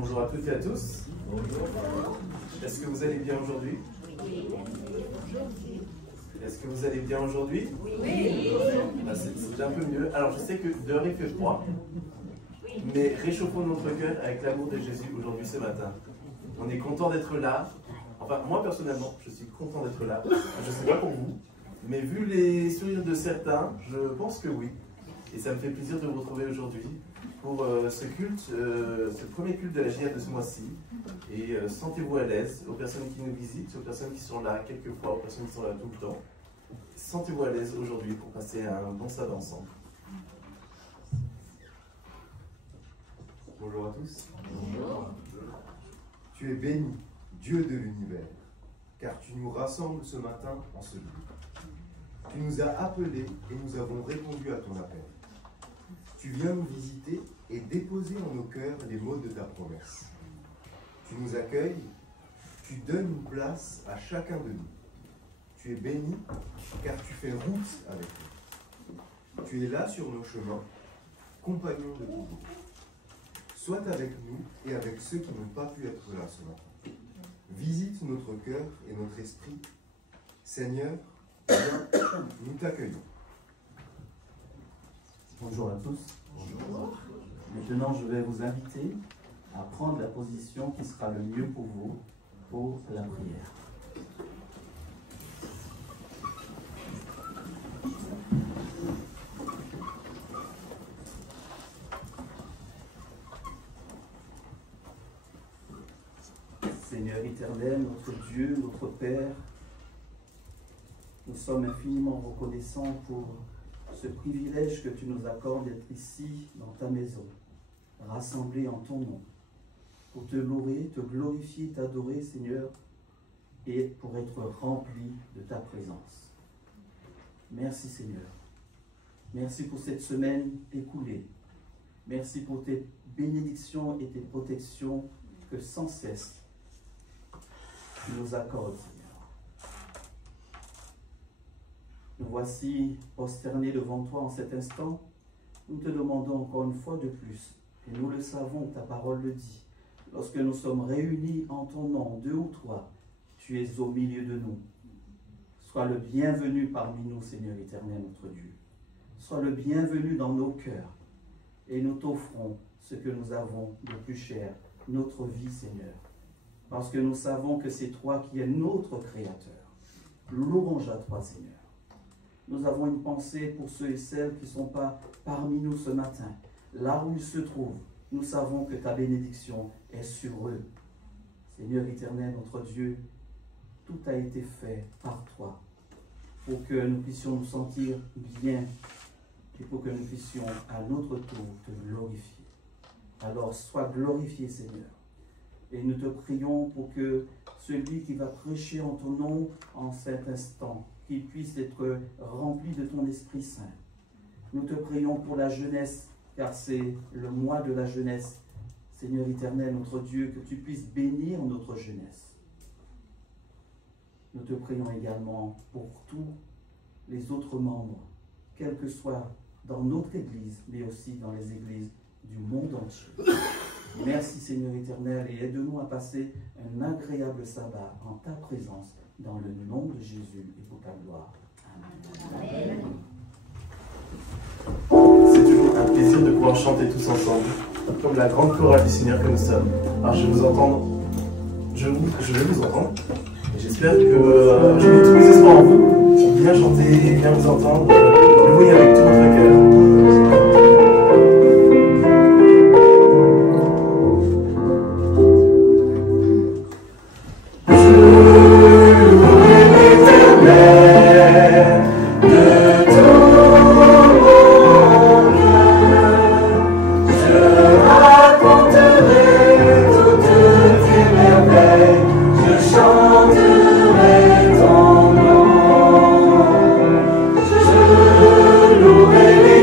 Bonjour à toutes et à tous. Est-ce que vous allez bien aujourd'hui? Est-ce que vous allez bien aujourd'hui? Oui. Ah, c'est un peu mieux. Alors je sais que dehors il fait froid, mais réchauffons notre cœur avec l'amour de Jésus aujourd'hui ce matin. On est content d'être là. Enfin, moi personnellement, je suis content d'être là. Je ne sais pas pour vous, mais vu les sourires de certains, je pense que oui. Et ça me fait plaisir de vous retrouver aujourd'hui pour ce culte, ce premier culte de la JA de ce mois-ci. Et sentez-vous à l'aise, aux personnes qui nous visitent, aux personnes qui sont là quelques fois, aux personnes qui sont là tout le temps. Sentez-vous à l'aise aujourd'hui pour passer un bon sabbat ensemble. Bonjour à tous. Bonjour. Tu es béni, Dieu de l'univers, car tu nous rassembles ce matin en ce lieu. Tu nous as appelés et nous avons répondu à ton appel. Tu viens nous visiter et déposer en nos cœurs les mots de ta promesse. Tu nous accueilles, tu donnes une place à chacun de nous. Tu es béni, car tu fais route avec nous. Tu es là sur nos chemins, compagnon de toujours. Sois avec nous et avec ceux qui n'ont pas pu être là ce matin. Visite notre cœur et notre esprit. Seigneur, viens, nous t'accueillons. Bonjour à tous. Bonjour. Maintenant, je vais vous inviter à prendre la position qui sera le mieux pour vous pour la prière. Seigneur éternel, notre Dieu, notre Père, nous sommes infiniment reconnaissants pour ce privilège que tu nous accordes d'être ici, dans ta maison, rassemblés en ton nom, pour te louer, te glorifier, t'adorer, Seigneur, et pour être remplis de ta présence. Merci, Seigneur. Merci pour cette semaine écoulée. Merci pour tes bénédictions et tes protections que sans cesse tu nous accordes, Seigneur. Nous voici prosternés devant toi en cet instant. Nous te demandons encore une fois de plus, et nous le savons, ta parole le dit, lorsque nous sommes réunis en ton nom, deux ou trois, tu es au milieu de nous. Sois le bienvenu parmi nous, Seigneur éternel, notre Dieu. Sois le bienvenu dans nos cœurs, et nous t'offrons ce que nous avons de plus cher, notre vie, Seigneur. Parce que nous savons que c'est toi qui es notre Créateur. Louange à toi, Seigneur. Nous avons une pensée pour ceux et celles qui ne sont pas parmi nous ce matin. Là où ils se trouvent, nous savons que ta bénédiction est sur eux. Seigneur éternel, notre Dieu, tout a été fait par toi pour que nous puissions nous sentir bien et pour que nous puissions à notre tour te glorifier. Alors sois glorifié, Seigneur. Et nous te prions pour que celui qui va prêcher en ton nom en cet instant, qu'il puisse être rempli de ton Esprit Saint. Nous te prions pour la jeunesse, car c'est le mois de la jeunesse. Seigneur éternel, notre Dieu, que tu puisses bénir notre jeunesse. Nous te prions également pour tous les autres membres, quel que soit dans notre Église, mais aussi dans les églises du monde entier. Merci Seigneur éternel, et aide-nous à passer un agréable sabbat en ta présence, dans le nom de Jésus et pour ta gloire. Amen. C'est toujours un plaisir de pouvoir chanter tous ensemble, comme la grande chorale du Seigneur que nous sommes. Alors je vais vous entendre, et j'espère que je mets tous mes espoirs en vous, pour bien chanter et bien vous entendre, louer avec tout votre cœur. Je louerai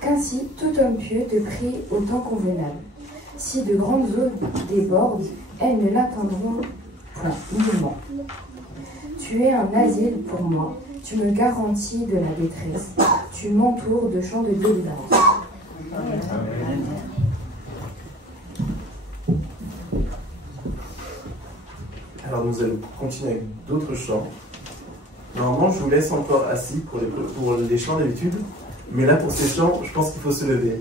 Qu'ainsi, tout homme pieux te prie au temps convenable. Si de grandes eaux débordent, elles ne l'atteindront point nullement. Tu es un asile pour moi, tu me garantis de la détresse, tu m'entoures de chants de délivrance. Alors nous allons continuer avec d'autres chants. Normalement, je vous laisse encore assis pour les chants d'habitude. Mais là, pour ces chants, je pense qu'il faut se lever.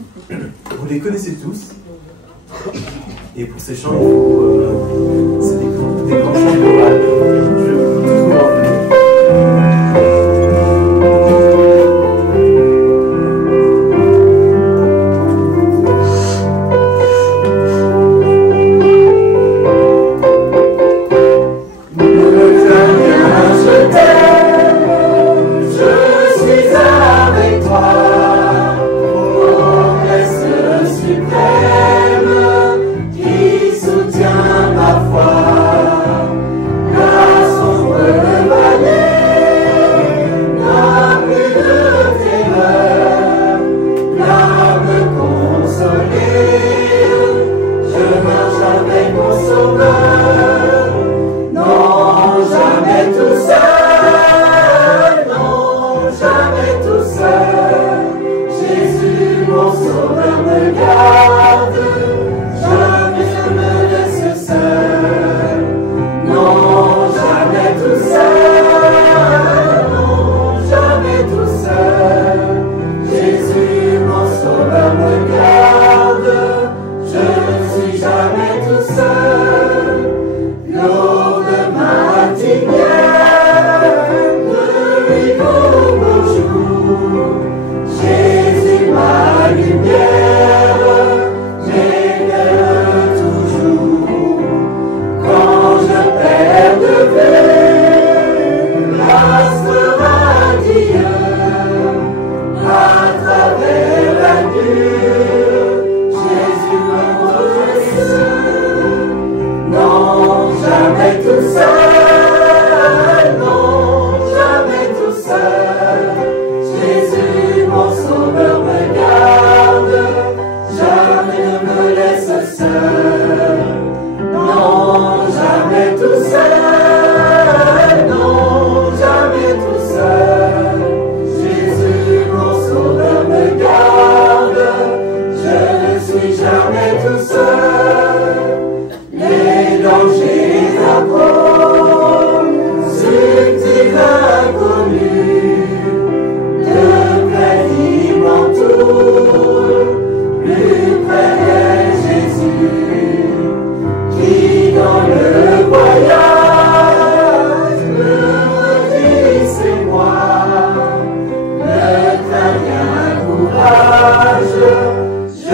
Vous les connaissez tous. Et pour ces chants, il faut... c'est des grands chants chorales. Je vais tous vous rappeler.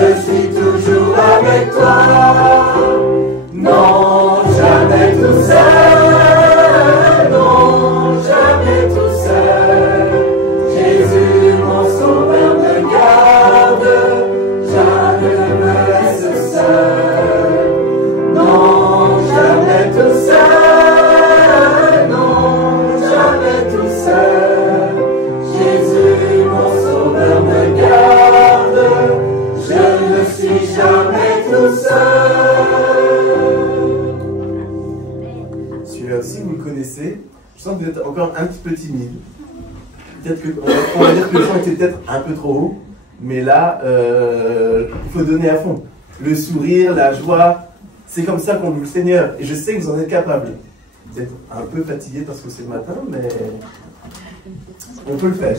Je suis toujours avec toi. Celui-là aussi, vous le connaissez. Je sens que vous êtes encore un petit peu timide. Peut-être que, on va dire que le chant était peut-être un peu trop haut, mais là, il faut donner à fond. Le sourire, la joie, c'est comme ça qu'on loue le Seigneur. Et je sais que vous en êtes capables. Vous êtes un peu fatigué parce que c'est le matin, mais on peut le faire.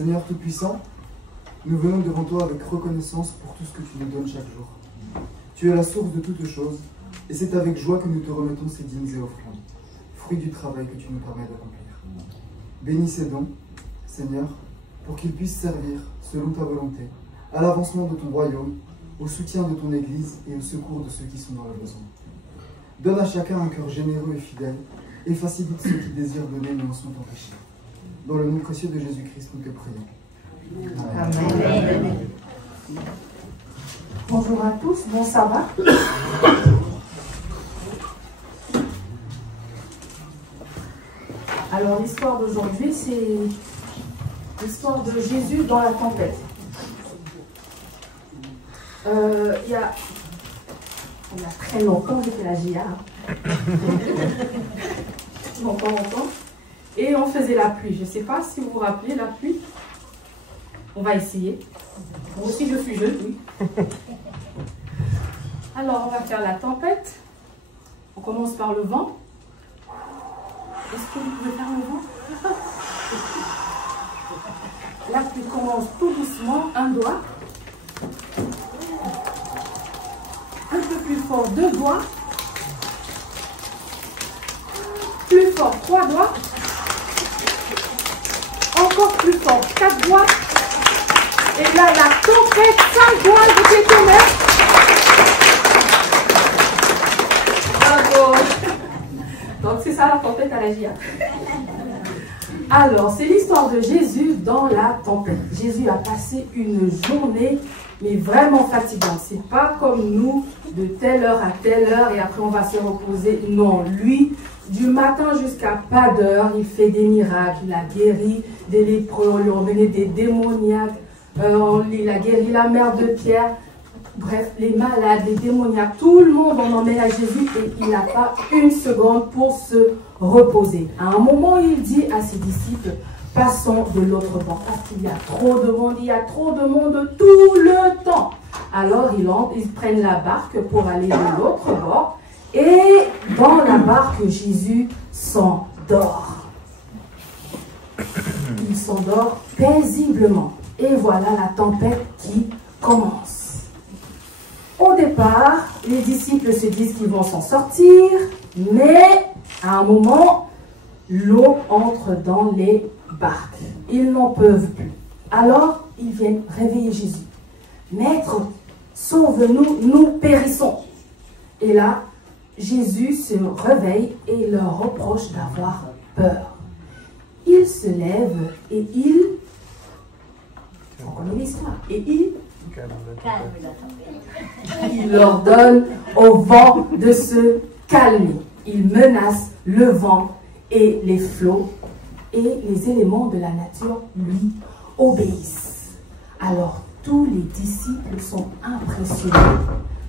Seigneur Tout-Puissant, nous venons devant toi avec reconnaissance pour tout ce que tu nous donnes chaque jour. Tu es la source de toutes choses, et c'est avec joie que nous te remettons ces dîmes et offrandes, fruits du travail que tu nous permets d'accomplir. Bénis ces dons, Seigneur, pour qu'ils puissent servir, selon ta volonté, à l'avancement de ton royaume, au soutien de ton Église et au secours de ceux qui sont dans le besoin. Donne à chacun un cœur généreux et fidèle, et facilite ceux qui désirent donner mais en sont empêchés. Dans le nom précieux de Jésus-Christ, nous te prions. Amen. Amen. Bonjour à tous, bon sabbat. Alors l'histoire d'aujourd'hui, c'est l'histoire de Jésus dans la tempête. Il y a très longtemps, j'étais la GIA. Longtemps. Et on faisait la pluie. Je ne sais pas si vous vous rappelez la pluie. On va essayer. Moi aussi, je suis jeune, oui. Alors, on va faire la tempête. On commence par le vent. Est-ce que vous pouvez faire le vent? La pluie commence tout doucement, un doigt. Un peu plus fort, 2 doigts. Plus fort, 3 doigts. Encore plus fort, 4 doigts. Et là, la tempête, 5 doigts avec les tonnerres. Bravo. Donc, c'est ça la tempête à la GIA. Alors, c'est l'histoire de Jésus dans la tempête. Jésus a passé une journée, mais vraiment fatigante. C'est pas comme nous, de telle heure à telle heure, et après on va se reposer. Non, lui, du matin jusqu'à pas d'heure, il fait des miracles. Il a guéri des lépreux, on lui a emmené des démoniaques, il a guéri la mère de Pierre. Bref, les malades, les démoniaques, tout le monde en emmène à Jésus et il n'a pas une seconde pour se reposer. À un moment, il dit à ses disciples, passons de l'autre bord, parce qu'il y a trop de monde, il y a trop de monde tout le temps. Alors, ils prennent la barque pour aller de l'autre bord et dans la barque, Jésus s'endort. Il s'endort paisiblement. Et voilà la tempête qui commence. Au départ, les disciples se disent qu'ils vont s'en sortir, mais à un moment, l'eau entre dans les barques. Ils n'en peuvent plus. Alors, ils viennent réveiller Jésus. Maître, sauve-nous, nous périssons. Et là, Jésus se réveille et leur reproche d'avoir peur. Il se lève et il... On connaît l'histoire. Et il ordonne au vent de se calmer. Il menace le vent et les flots et les éléments de la nature lui obéissent. Alors tous les disciples sont impressionnés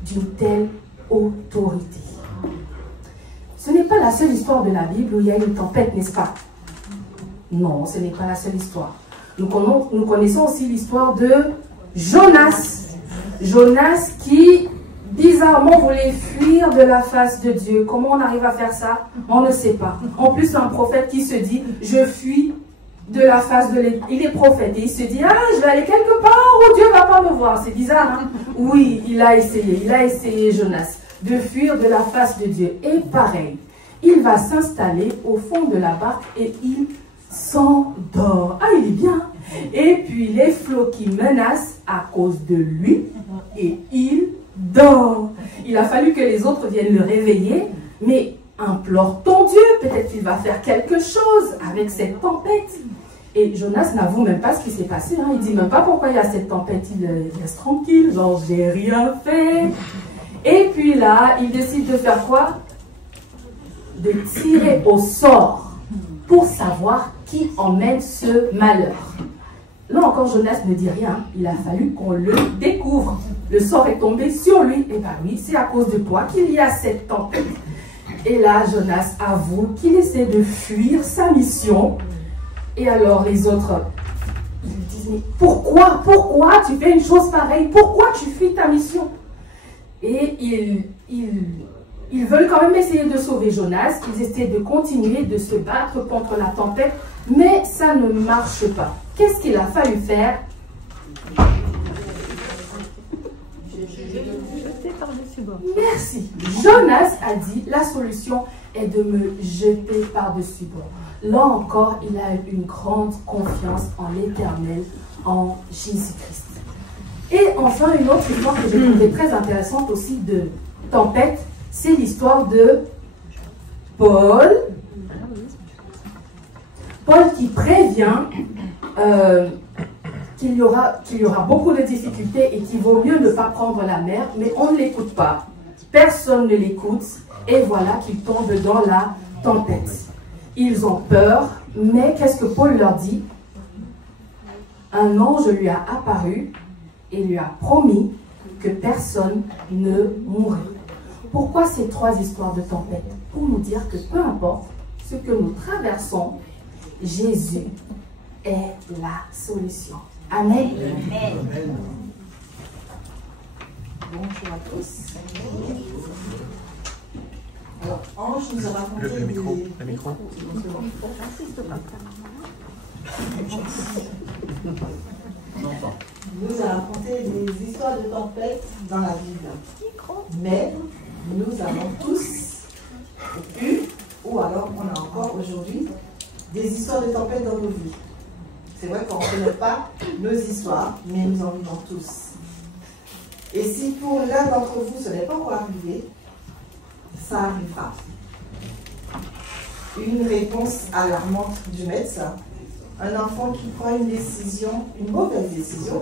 d'une telle autorité. Ce n'est pas la seule histoire de la Bible où il y a une tempête, n'est-ce pas? Non, ce n'est pas la seule histoire. Nous connaissons aussi l'histoire de Jonas. Jonas qui, bizarrement, voulait fuir de la face de Dieu. Comment on arrive à faire ça? On ne sait pas. En plus, un prophète qui se dit, je fuis de la face de l'Éternel. Il est prophète et il se dit, ah, je vais aller quelque part où Dieu ne va pas me voir. C'est bizarre, hein? Oui, il a essayé, Jonas, de fuir de la face de Dieu. Et pareil, il va s'installer au fond de la barque et il s'endort. Ah, il est bien. Et puis les flots qui menacent à cause de lui et il dort. Il a fallu que les autres viennent le réveiller, mais implore ton Dieu, peut-être qu'il va faire quelque chose avec cette tempête. Et Jonas n'avoue même pas ce qui s'est passé, hein. Il dit même pas pourquoi il y a cette tempête, il reste tranquille, genre j'ai rien fait. Et puis là, il décide de faire quoi? De tirer au sort pour savoir qui emmène ce malheur. Là encore, Jonas ne dit rien. Il a fallu qu'on le découvre. Le sort est tombé sur lui. Et bien oui, c'est à cause de toi qu'il y a cette tempête. Et là, Jonas avoue qu'il essaie de fuir sa mission. Et alors les autres, ils disent, mais pourquoi tu fais une chose pareille? Pourquoi tu fuis ta mission? Et ils veulent quand même essayer de sauver Jonas. Ils essaient de continuer de se battre contre la tempête Mais ça ne marche pas. Qu'est-ce qu'il a fallu faire? Merci. Jonas a dit, la solution est de me jeter par-dessus bord. Là encore, il a une grande confiance en l'Éternel, en Jésus-Christ. Et enfin, une autre histoire que j'ai trouvée très intéressante aussi de tempête, c'est l'histoire de Paul. Paul qui prévient qu'il y aura beaucoup de difficultés et qu'il vaut mieux ne pas prendre la mer, mais on ne l'écoute pas. Personne ne l'écoute et voilà qu'il tombe dans la tempête. Ils ont peur, mais qu'est-ce que Paul leur dit? Un ange lui a apparu et lui a promis que personne ne mourrait. Pourquoi ces trois histoires de tempête? Pour nous dire que peu importe ce que nous traversons, Jésus est la solution. Amen. Amen. Bonjour à tous. Alors, Ange nous a raconté le micro. nous a raconté des histoires de tempête dans la Bible. Mais nous avons tous eu, ou alors on a encore aujourd'hui, des histoires de tempête dans nos vies. C'est vrai qu'on ne connaît pas nos histoires, mais nous en vivons tous. Et si pour l'un d'entre vous ce n'est pas encore arrivé, ça arrivera. Une réponse alarmante du médecin, un enfant qui prend une décision, une mauvaise décision,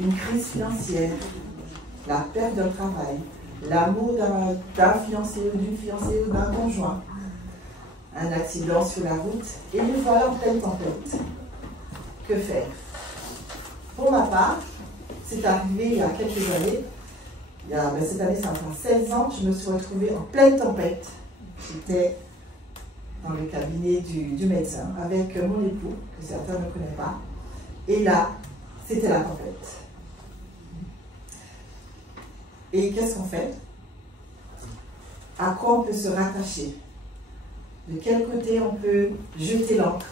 une crise financière, la perte d'un travail, l'amour d'un fiancé ou d'une fiancée ou d'un conjoint, un accident sur la route, et nous voilà en pleine tempête. Que faire? Pour ma part, c'est arrivé il y a quelques années. Cette année, ça fait 16 ans, je me suis retrouvée en pleine tempête. J'étais dans le cabinet du médecin avec mon époux, que certains ne connaissent pas. Et là, c'était la tempête. Et qu'est-ce qu'on fait? À quoi on peut se rattacher? De quel côté on peut jeter l'ancre?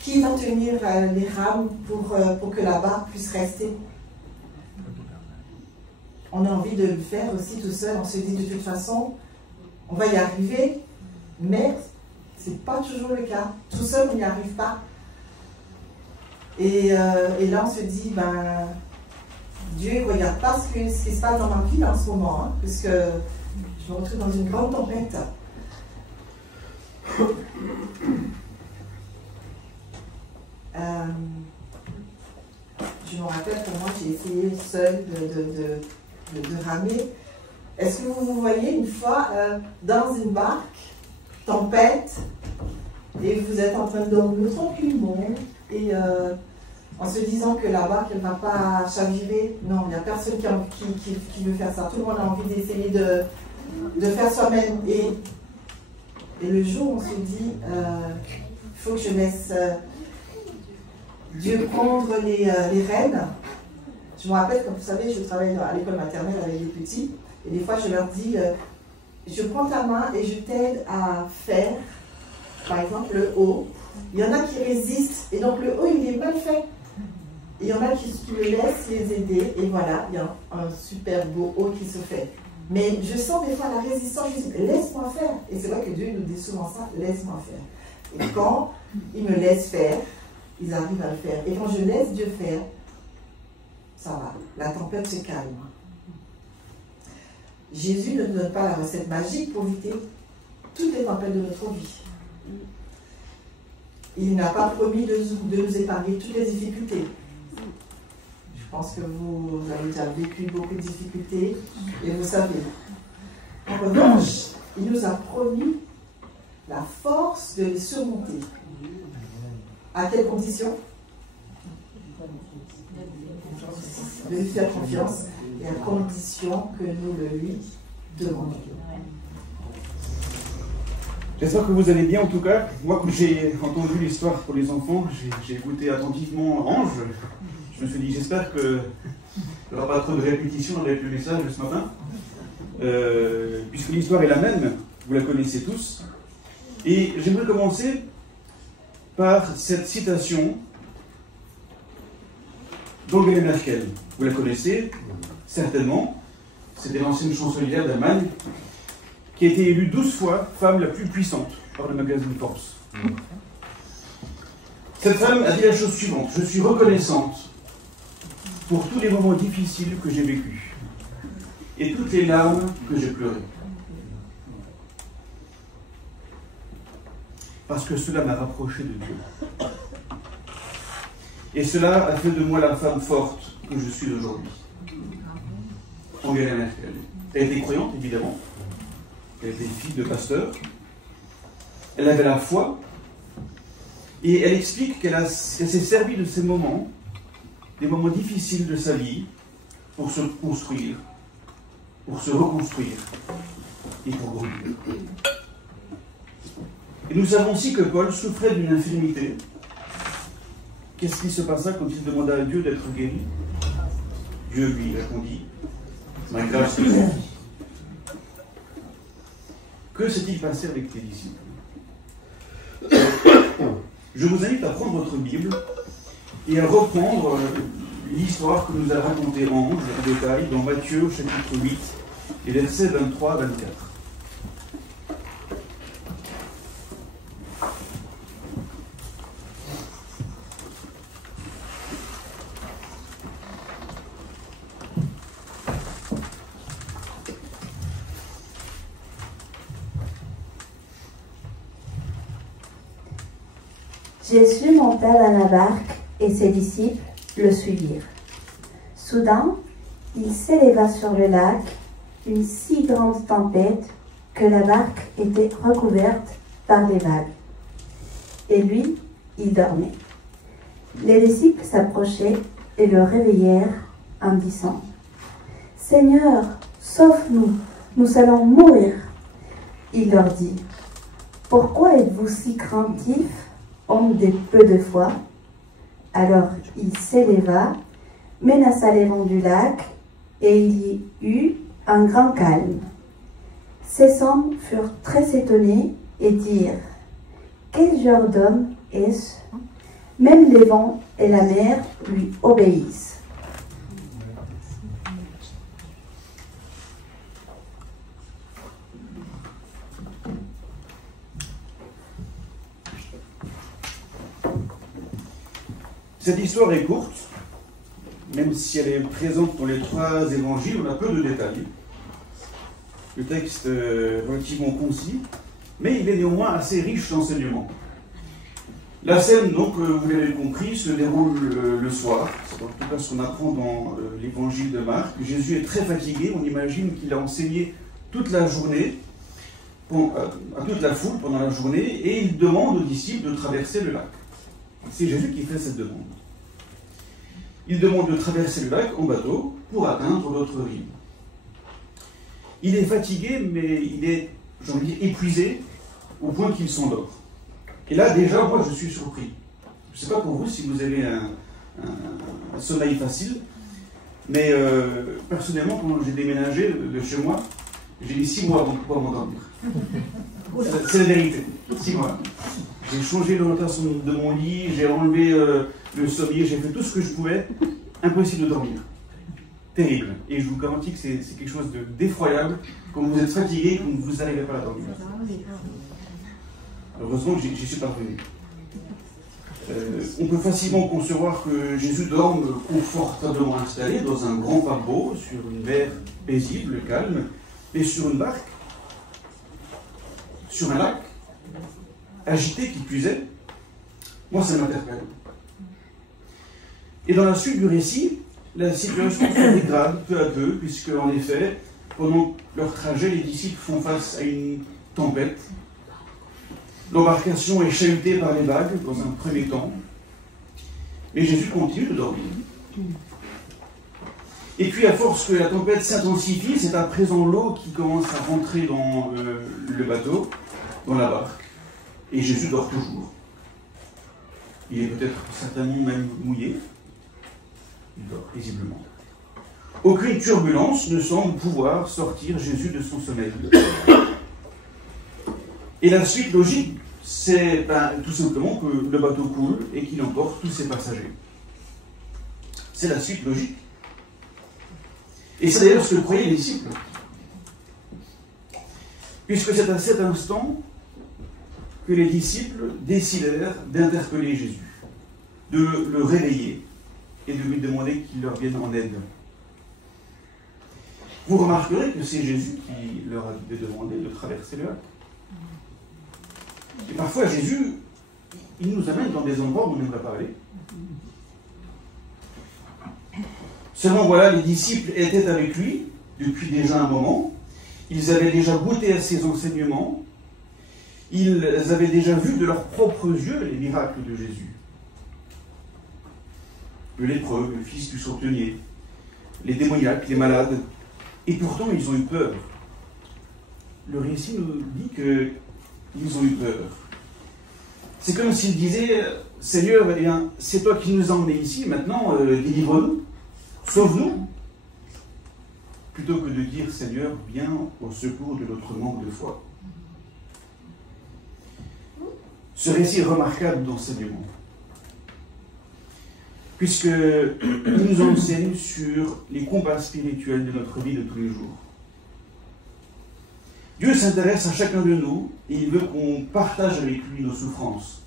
Qui va tenir les rames pour que la barque puisse rester? On a envie de le faire aussi tout seul. On se dit de toute façon, on va y arriver, mais ce n'est pas toujours le cas. Tout seul, on n'y arrive pas. Et là, on se dit, ben, Dieu ne regarde pas ce qui se passe dans ma vie en ce moment, hein, puisque je me retrouve dans une grande tempête. Je me rappelle que moi, j'ai essayé seule de ramer. Est-ce que vous vous voyez une fois dans une barque, tempête, et vous êtes en train de dormir tranquillement, et en se disant que la barque, elle ne va pas chavirer? Non, il n'y a personne qui veut faire ça. Tout le monde a envie d'essayer de faire soi-même. Et le jour où on se dit, il faut que je laisse Dieu prendre les rênes. Je me rappelle, comme vous savez, je travaille à l'école maternelle avec les petits, et des fois je leur dis, je prends ta main et je t'aide à faire, par exemple, le haut. Il y en a qui résistent, et donc le haut, il est mal fait. Et il y en a qui me laissent les aider, et voilà, il y a un super beau haut qui se fait. Mais je sens des fois la résistance, je dis, laisse-moi faire. Et c'est vrai que Dieu nous dit souvent ça, laisse-moi faire. Et quand il me laisse faire, ils arrivent à le faire. Et quand je laisse Dieu faire, ça va, la tempête se calme. Jésus ne nous donne pas la recette magique pour éviter toutes les tempêtes de notre vie. Il n'a pas promis de nous épargner toutes les difficultés. Je pense que vous avez déjà vécu beaucoup de difficultés et vous savez. En revanche, il nous a promis la force de les surmonter. À quelles conditions? De lui faire confiance et à condition que nous le lui demandions. J'espère que vous allez bien en tout cas. Moi, quand j'ai entendu l'histoire pour les enfants, j'ai écouté attentivement Ange. Je me suis dit, j'espère qu'il n'y aura pas trop de répétitions dans les messages ce matin. Puisque l'histoire est la même, vous la connaissez tous. Et j'aimerais commencer par cette citation d'Angela Merkel. Vous la connaissez certainement. C'était l'ancienne chancelière d'Allemagne qui a été élue 12 fois femme la plus puissante par le magazine Forbes. Cette femme a dit la chose suivante: je suis reconnaissante pour tous les moments difficiles que j'ai vécus et toutes les larmes que j'ai pleurées. Parce que cela m'a rapproché de Dieu. Et cela a fait de moi la femme forte que je suis aujourd'hui. Angela Merkel. Elle était croyante, évidemment. Elle était fille de pasteur. Elle avait la foi. Et elle explique qu'elle s'est servie de ces moments, des moments difficiles de sa vie, pour se construire, pour se reconstruire et pour grandir. Et nous savons aussi que Paul souffrait d'une infirmité. Qu'est-ce qui se passa quand il demanda à Dieu d'être guéri? Dieu lui répondit: ma grâce te suffit. Que s'est-il passé avec tes disciples? Je vous invite à prendre votre Bible et à reprendre l'histoire que nous a racontée Ange en détail dans Matthieu chapitre 8, et versets 23 à 24. Jésus monta dans la barque et ses disciples le suivirent. Soudain, il s'éleva sur le lac une si grande tempête que la barque était recouverte par des vagues. Et lui, il dormait. Les disciples s'approchaient et le réveillèrent en disant: « Seigneur, sauve-nous, nous allons mourir. » Il leur dit: « Pourquoi êtes-vous si craintifs, homme de peu de foi? » Alors il s'éleva, menaça les vents du lac, et il y eut un grand calme. Ces hommes furent très étonnés et dirent: « Quel genre d'homme est-ce? Même les vents et la mer lui obéissent. » Cette histoire est courte, même si elle est présente dans les 3 évangiles, on a peu de détails. Le texte est relativement concis, mais il est néanmoins assez riche d'enseignements. La scène, donc, vous l'avez compris, se déroule le soir. C'est en tout cas ce qu'on apprend dans l'évangile de Marc. Jésus est très fatigué, on imagine qu'il a enseigné toute la journée, à toute la foule pendant la journée, et il demande aux disciples de traverser le lac. C'est Jésus qui fait cette demande. Il demande de traverser le lac en bateau pour atteindre l'autre rive. Il est fatigué, mais il est, j'ai envie de dire, épuisé au point qu'il s'endort. Et là, déjà, moi, je suis surpris. Je ne sais pas pour vous si vous avez un sommeil facile, mais personnellement, quand j'ai déménagé de chez moi, j'ai mis 6 mois avant de pouvoir m'endormir. C'est la vérité, 6 mois. J'ai changé l'orientation de mon lit, j'ai enlevé le sommier, j'ai fait tout ce que je pouvais. Impossible de dormir. Terrible. Et je vous garantis que c'est quelque chose d'effroyable quand vous êtes fatigué et que vous n'arrivez pas à dormir. Heureusement que j'y suis parvenu. On peut facilement concevoir que Jésus dorme confortablement installé dans un grand paquebot, sur une mer paisible, calme, et sur une barque, sur un lac, agité qui plus est. Moi, ça m'interpelle. Et dans la suite du récit, la situation se dégrade peu à peu, puisque, en effet, pendant leur trajet, les disciples font face à une tempête. L'embarcation est chahutée par les vagues dans un premier temps, mais Jésus continue de dormir. Et puis, à force que la tempête s'intensifie, c'est à présent l'eau qui commence à rentrer dans le bateau, dans la barque. Et Jésus dort toujours. Il est peut-être certainement même mouillé. Il dort paisiblement. Aucune turbulence ne semble pouvoir sortir Jésus de son sommeil. Et la suite logique c'est tout simplement que le bateau coule et qu'il emporte tous ses passagers. C'est la suite logique. Et c'est d'ailleurs ce que croyaient les disciples. Puisque c'est à cet instant que les disciples décidèrent d'interpeller Jésus, de le réveiller et de lui demander qu'il leur vienne en aide. Vous remarquerez que c'est Jésus qui leur avait demandé de traverser le lac. Et parfois, Jésus, il nous amène dans des endroits où on n'aimerait pas aller. Seulement, voilà, les disciples étaient avec lui depuis déjà un moment. Ils avaient déjà goûté à ses enseignements. Ils avaient déjà vu de leurs propres yeux les miracles de Jésus. Le lépreux, le fils du centenier, les démoniaques, les malades. Et pourtant, ils ont eu peur. Le récit nous dit qu'ils ont eu peur. C'est comme s'ils disaient, Seigneur, eh bien, c'est toi qui nous as emmenés ici, maintenant, délivre-nous, sauve-nous. Plutôt que de dire, Seigneur, viens au secours de notre manque de foi. Ce récit est remarquable d'enseignement, puisqu'il nous enseigne sur les combats spirituels de notre vie de tous les jours. Dieu s'intéresse à chacun de nous et il veut qu'on partage avec lui nos souffrances.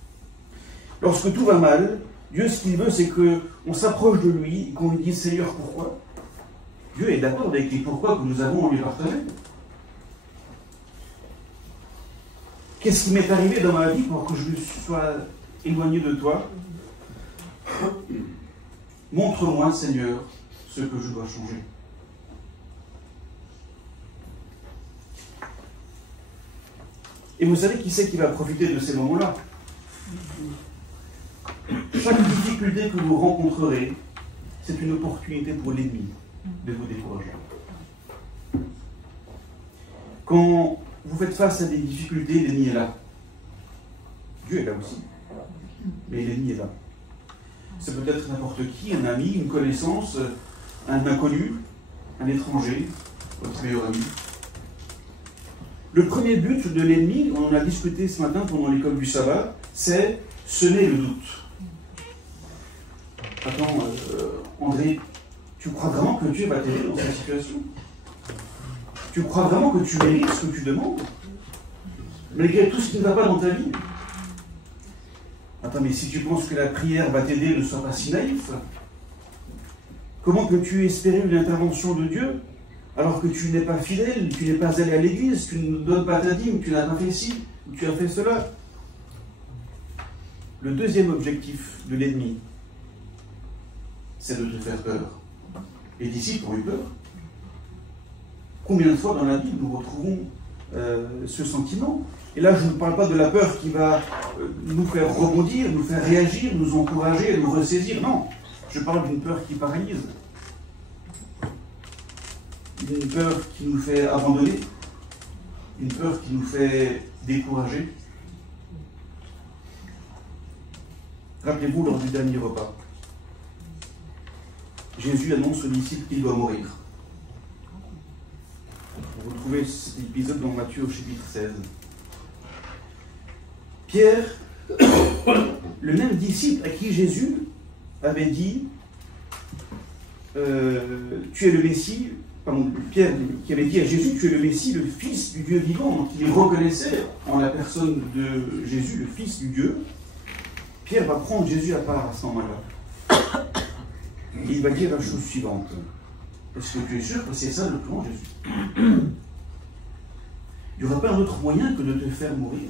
Lorsque tout va mal, Dieu, ce qu'il veut, c'est qu'on s'approche de lui et qu'on lui dise « Seigneur, pourquoi ?» Dieu est d'accord avec les pourquoi que nous avons à lui partager. Qu'est-ce qui m'est arrivé dans ma vie pour que je me sois éloigné de toi? Montre-moi, Seigneur, ce que je dois changer. Et vous savez qui c'est qui va profiter de ces moments-là? Chaque difficulté que vous rencontrerez, c'est une opportunité pour l'ennemi de vous décourager. Quand vous faites face à des difficultés, l'ennemi est là. Dieu est là aussi. Mais l'ennemi est là. C'est peut-être n'importe qui, un ami, une connaissance, un inconnu, un étranger, votre meilleur ami. Le premier but de l'ennemi, on en a discuté ce matin pendant l'école du sabbat, c'est semer le doute. Attends, André, tu crois vraiment que Dieu va t'aider dans cette situation? Tu crois vraiment que tu mérites ce que tu demandes? Malgré tout ce qui ne va pas dans ta vie? Attends, mais si tu penses que la prière va t'aider, ne sois pas si naïf. Comment peux-tu espérer une intervention de Dieu alors que tu n'es pas fidèle, tu n'es pas allé à l'église, tu ne donnes pas ta dîme, tu n'as pas fait ci, tu as fait cela? Le deuxième objectif de l'ennemi, c'est de te faire peur. Les disciples ont eu peur. Combien de fois dans la Bible nous retrouvons ce sentiment? Et là, je ne parle pas de la peur qui va nous faire rebondir, nous faire réagir, nous encourager, nous ressaisir. Non, je parle d'une peur qui paralyse. Une peur qui nous fait abandonner. Une peur qui nous fait décourager. Rappelez-vous, lors du dernier repas, Jésus annonce aux disciples qu'il doit mourir. Vous retrouvez cet épisode dans Matthieu au chapitre 16. Pierre, le même disciple à qui Jésus avait dit tu es le Messie, pardon, Pierre qui avait dit à Jésus tu es le Messie, le Fils du Dieu vivant, donc il reconnaissait en la personne de Jésus, le Fils du Dieu. Pierre va prendre Jésus à part à ce moment-là. Et il va dire la chose suivante. Est-ce que tu es sûr que c'est ça le plan, Jésus? Il n'y aura pas un autre moyen que de te faire mourir?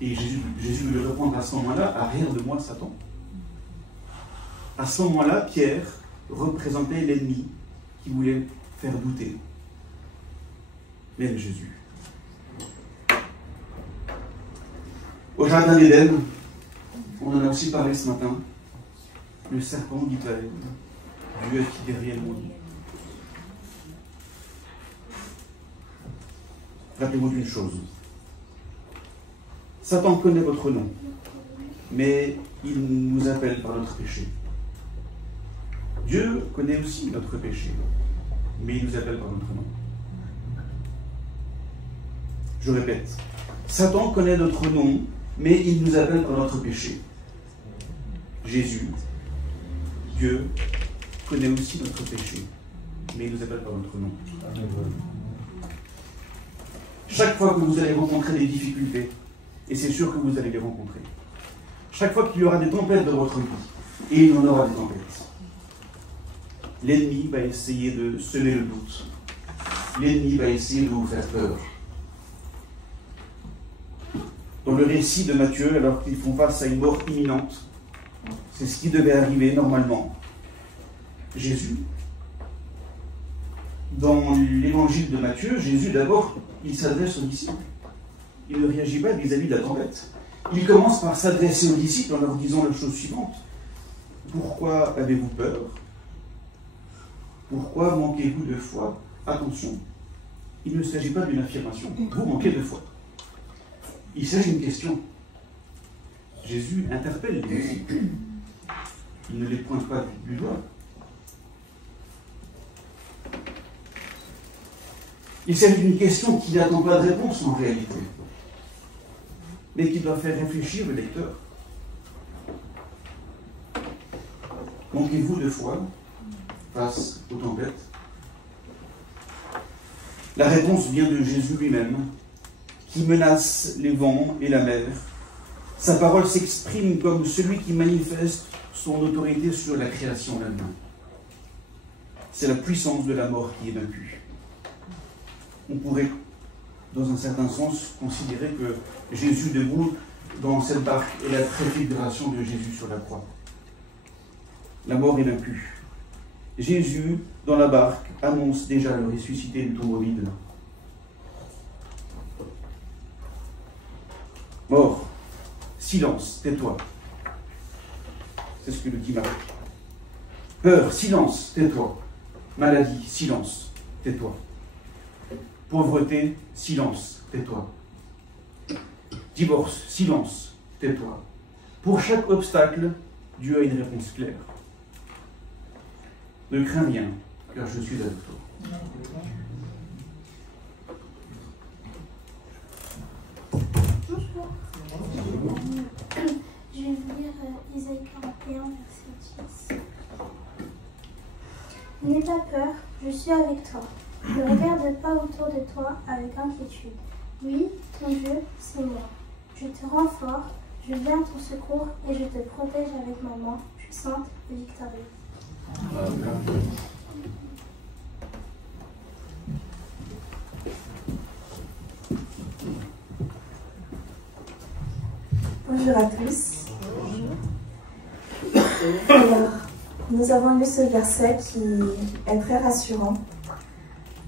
Et Jésus lui répond à ce moment-là, arrière de moi, Satan. À ce moment-là, Pierre représentait l'ennemi qui voulait faire douter. Même Jésus. Au jardin d'Éden, on en a aussi parlé ce matin, le serpent dit à Ève, Dieu a-t-il réellement dit? Rappelez-vous d'une chose. Satan connaît votre nom, mais il nous appelle par notre péché. Dieu connaît aussi notre péché, mais il nous appelle par notre nom. Je répète, Satan connaît notre nom, mais il nous appelle par notre péché. Jésus, Dieu, connaît aussi notre péché, mais il nous appelle par notre nom. Chaque fois que vous allez rencontrer des difficultés, et c'est sûr que vous allez les rencontrer, chaque fois qu'il y aura des tempêtes dans votre vie, et il y en aura des tempêtes, l'ennemi va essayer de semer le doute. L'ennemi va essayer de vous faire peur. Dans le récit de Matthieu, alors qu'ils font face à une mort imminente, c'est ce qui devait arriver normalement. Jésus, dans l'évangile de Matthieu, Jésus d'abord, il s'adresse aux disciples. Il ne réagit pas vis-à-vis de la tempête. Il commence par s'adresser aux disciples en leur disant la chose suivante. Pourquoi avez-vous peur? Pourquoi manquez-vous de foi? Attention, il ne s'agit pas d'une affirmation. Vous manquez de foi. Il s'agit d'une question. Jésus interpelle les disciples. Il ne les pointe pas du doigt. Il s'agit d'une question qui n'attend pas de réponse en réalité, mais qui doit faire réfléchir le lecteur. Manquez-vous de foi face aux tempêtes? La réponse vient de Jésus lui-même, qui menace les vents et la mer. Sa parole s'exprime comme celui qui manifeste son autorité sur la création elle-même. C'est la puissance de la mort qui est vaincue. On pourrait, dans un certain sens, considérer que Jésus debout dans cette barque est la préfiguration de Jésus sur la croix. La mort est vaincue. Jésus, dans la barque, annonce déjà le ressuscité du tombeau vide. Mort, silence, tais-toi. C'est ce que le dit Marc. Peur, silence, tais-toi. Maladie, silence, tais-toi. Pauvreté, silence, tais-toi. Divorce, silence, tais-toi. Pour chaque obstacle, Dieu a une réponse claire. Ne crains rien, car je suis avec toi. Bonjour. Je vais vous lire Isaïe 41, verset 10. N'aie pas peur, je suis avec toi. Ne regarde pas autour de toi avec inquiétude. Oui, ton Dieu, c'est moi. Je te rends fort, je viens à ton secours et je te protège avec ma main puissante et victorieuse. Bonjour à tous. Alors, nous avons lu ce verset qui est très rassurant.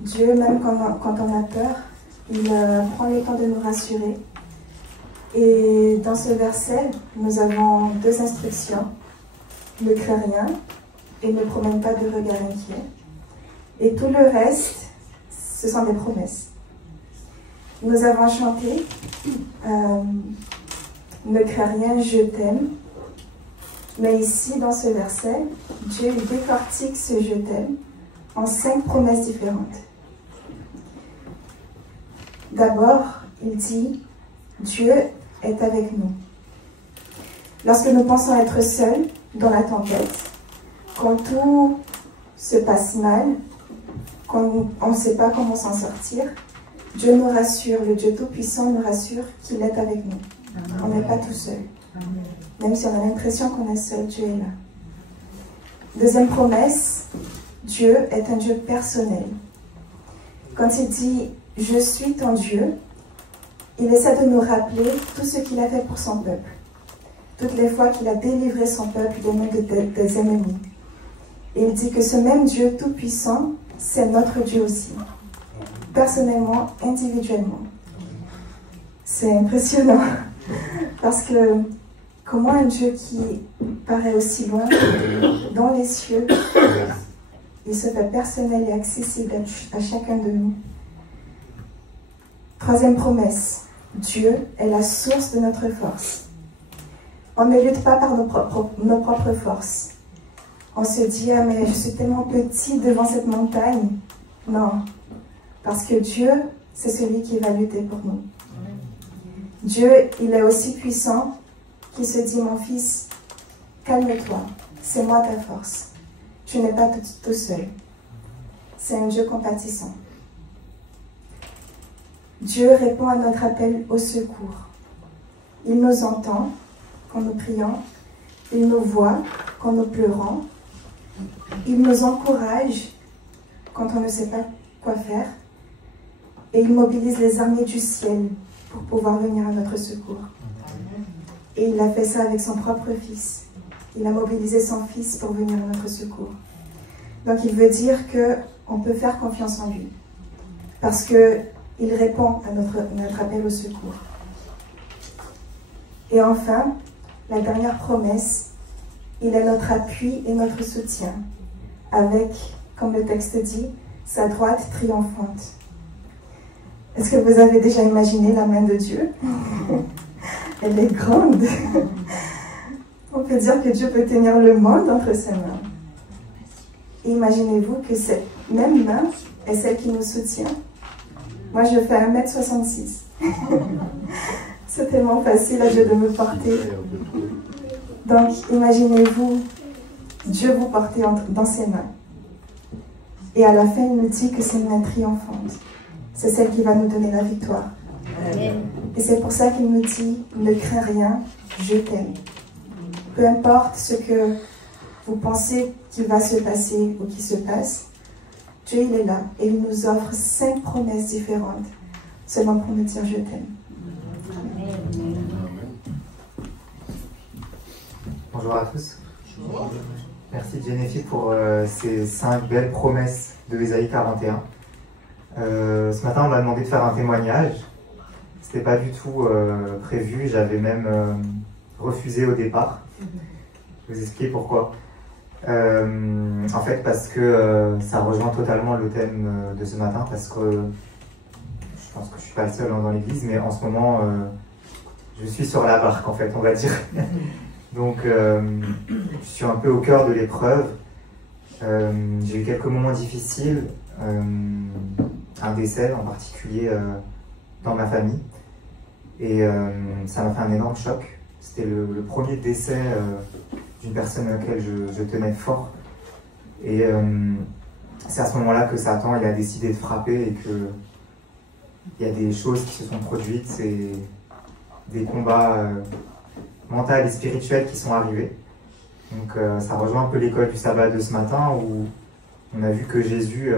Dieu, même quand on a peur, il prend le temps de nous rassurer. Et dans ce verset, nous avons deux instructions. Ne crains rien et ne promène pas de regard inquiet. Et tout le reste, ce sont des promesses. Nous avons chanté ne crains rien, je t'aime. Mais ici, dans ce verset, Dieu décortique ce je t'aime en 5 promesses différentes. D'abord, il dit Dieu est avec nous. Lorsque nous pensons être seuls dans la tempête, quand tout se passe mal, quand on ne sait pas comment s'en sortir, Dieu nous rassure, le Dieu Tout-Puissant nous rassure qu'il est avec nous. On n'est pas tout seul. Même si on a l'impression qu'on est seul, Dieu est là. Deuxième promesse, Dieu est un Dieu personnel. Quand il dit « Je suis ton Dieu », il essaie de nous rappeler tout ce qu'il a fait pour son peuple. Toutes les fois qu'il a délivré son peuple des mains des ennemis. Et il dit que ce même Dieu tout-puissant, c'est notre Dieu aussi. Personnellement, individuellement. C'est impressionnant. Parce que comment un Dieu qui paraît aussi loin, dans les cieux, il se fait personnel et accessible à chacun de nous. Troisième promesse, Dieu est la source de notre force. On ne lutte pas par nos propres forces. On se dit, ah mais je suis tellement petit devant cette montagne. Non, parce que Dieu c'est celui qui va lutter pour nous. Dieu, il est aussi puissant qu'il se dit, mon fils, calme-toi, c'est moi ta force. Tu n'es pas tout seul. C'est un Dieu compatissant. Dieu répond à notre appel au secours. Il nous entend quand nous prions, il nous voit quand nous pleurons, il nous encourage quand on ne sait pas quoi faire, et il mobilise les armées du ciel pour pouvoir venir à notre secours. Et il a fait ça avec son propre fils. Il a mobilisé son fils pour venir à notre secours. Donc il veut dire qu'on peut faire confiance en lui, parce qu'il répond à notre appel au secours. Et enfin, la dernière promesse, il est notre appui et notre soutien, avec, comme le texte dit, sa droite triomphante. Est-ce que vous avez déjà imaginé la main de Dieu? Elle est grande. On peut dire que Dieu peut tenir le monde entre ses mains. Imaginez-vous que cette même main est celle qui nous soutient. Moi, je fais 1m66. C'est tellement facile à Dieu de me porter. Donc, imaginez-vous Dieu vous porter dans ses mains. Et à la fin, il nous dit que c'est une main triomphante. C'est celle qui va nous donner la victoire. Amen. Et c'est pour ça qu'il nous dit, ne crains rien, je t'aime. Peu importe ce que vous pensez qu'il va se passer ou qui se passe, Dieu, il est là et il nous offre 5 promesses différentes, seulement pour nous dire je t'aime. Bonjour à tous. Merci Jennifer pour ces 5 belles promesses de Ésaïe 41. Ce matin, on m'a demandé de faire un témoignage. C'était pas du tout prévu, j'avais même refusé au départ. Je vais vous expliquer pourquoi. En fait, parce que ça rejoint totalement le thème de ce matin, parce que je pense que je suis pas le seul dans l'église, mais en ce moment, je suis sur la barque, en fait, on va dire. Donc, je suis un peu au cœur de l'épreuve. J'ai eu quelques moments difficiles, un décès en particulier dans ma famille, et ça m'a fait un énorme choc. C'était le premier décès d'une personne à laquelle je tenais fort, et c'est à ce moment-là que Satan il a décidé de frapper et que il y a des choses qui se sont produites, c'est des combats mentaux et spirituels qui sont arrivés. Donc ça rejoint un peu l'école du sabbat de ce matin où on a vu que Jésus,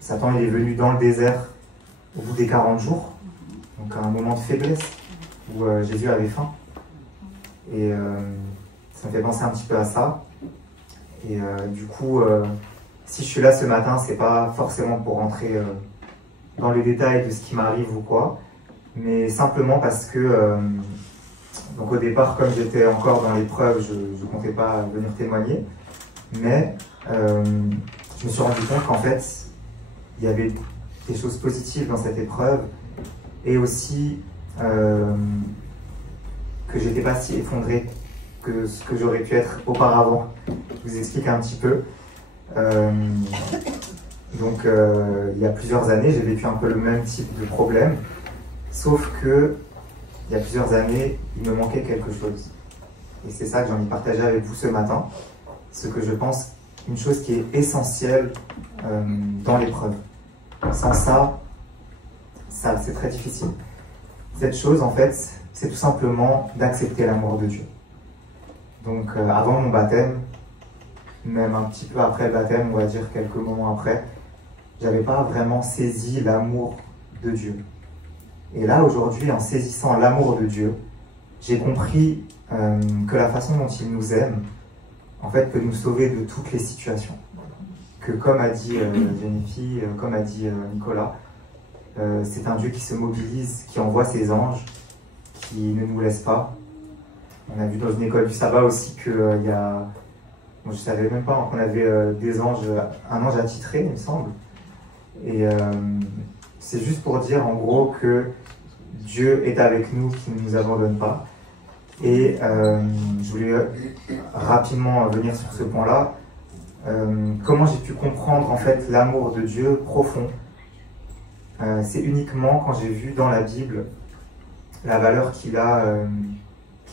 Satan il est venu dans le désert au bout des 40 jours, donc à un moment de faiblesse où Jésus avait faim. Et ça me fait penser un petit peu à ça. Et du coup, si je suis là ce matin, c'est pas forcément pour rentrer dans les détails de ce qui m'arrive ou quoi, mais simplement parce que donc au départ, comme j'étais encore dans l'épreuve, je ne comptais pas venir témoigner, mais je me suis rendu compte qu'en fait, il y avait des choses positives dans cette épreuve, et aussi que j'étais pas si effondré que ce que j'aurais pu être auparavant. Je vous explique un petit peu. Donc il y a plusieurs années, j'ai vécu un peu le même type de problème, sauf que il y a plusieurs années, il me manquait quelque chose. Et c'est ça que j'ai envie de partager avec vous ce matin, ce que je pense, une chose qui est essentielle dans l'épreuve. Sans ça, c'est très difficile. Cette chose, en fait, c'est tout simplement d'accepter l'amour de Dieu. Donc avant mon baptême, même un petit peu après le baptême, on va dire quelques moments après, j'avais pas vraiment saisi l'amour de Dieu. Et là, aujourd'hui, en saisissant l'amour de Dieu, j'ai compris que la façon dont il nous aime, en fait, peut nous sauver de toutes les situations. Que comme a dit Jennifer, comme a dit Nicolas, c'est un Dieu qui se mobilise, qui envoie ses anges, qui ne nous laisse pas. On a vu dans une école du sabbat aussi qu'il y a... Bon, je ne savais même pas qu'on avait des anges, un ange attitré, il me semble. Et c'est juste pour dire en gros que Dieu est avec nous, qu'il ne nous abandonne pas. Et je voulais rapidement venir sur ce point-là. Comment j'ai pu comprendre en fait l'amour de Dieu profond. c'est uniquement quand j'ai vu dans la Bible la valeur qu'il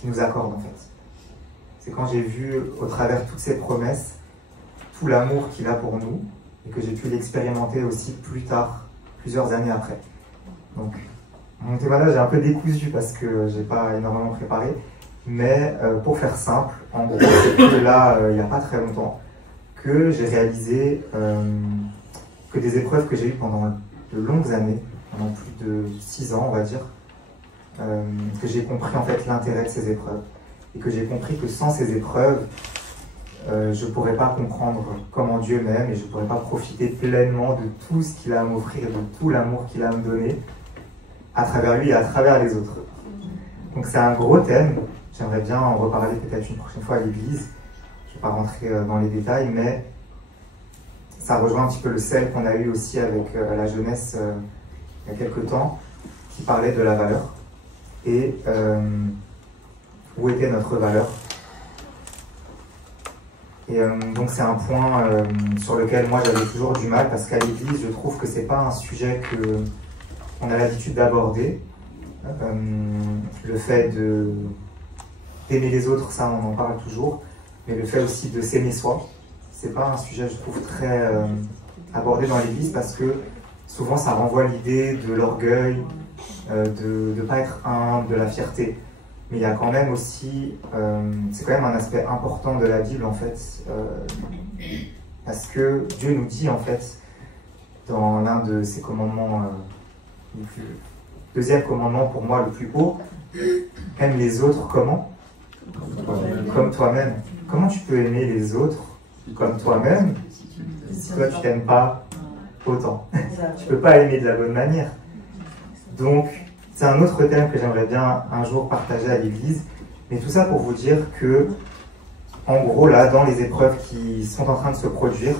nous accorde en fait. C'est quand j'ai vu au travers toutes ses promesses, tout l'amour qu'il a pour nous, et que j'ai pu l'expérimenter aussi plus tard, plusieurs années après. Donc, mon témoignage est un peu décousu parce que j'ai pas énormément préparé, mais pour faire simple, en gros, c'est que là, il n'y a pas très longtemps, que j'ai réalisé que des épreuves que j'ai eues pendant de longues années, pendant plus de 6 ans, on va dire, que j'ai compris en fait l'intérêt de ces épreuves, et que j'ai compris que sans ces épreuves, je ne pourrais pas comprendre comment Dieu m'aime et je ne pourrais pas profiter pleinement de tout ce qu'il a à m'offrir, de tout l'amour qu'il a à me donner à travers lui et à travers les autres. Donc c'est un gros thème, j'aimerais bien en reparler peut-être une prochaine fois à l'église. Je ne vais pas rentrer dans les détails, mais ça rejoint un petit peu le sel qu'on a eu aussi avec la jeunesse il y a quelques temps, qui parlait de la valeur et où était notre valeur. Et donc c'est un point sur lequel moi j'avais toujours du mal, parce qu'à l'église je trouve que c'est pas un sujet qu'on a l'habitude d'aborder. Le fait d'aimer les autres, ça on en parle toujours, mais le fait aussi de s'aimer soi, c'est pas un sujet je trouve très abordé dans l'église, parce que souvent ça renvoie l'idée de l'orgueil, de ne pas être humble, de la fierté. Mais il y a quand même aussi, c'est quand même un aspect important de la Bible en fait, parce que Dieu nous dit en fait, dans l'un de ses commandements, deuxième commandement pour moi le plus haut, aime les autres comment? Comme toi-même. Comment tu peux aimer les autres comme toi-même si toi tu t'aimes pas autant? Tu peux pas aimer de la bonne manière. Donc, c'est un autre thème que j'aimerais bien un jour partager à l'église, mais tout ça pour vous dire que, en gros, là, dans les épreuves qui sont en train de se produire,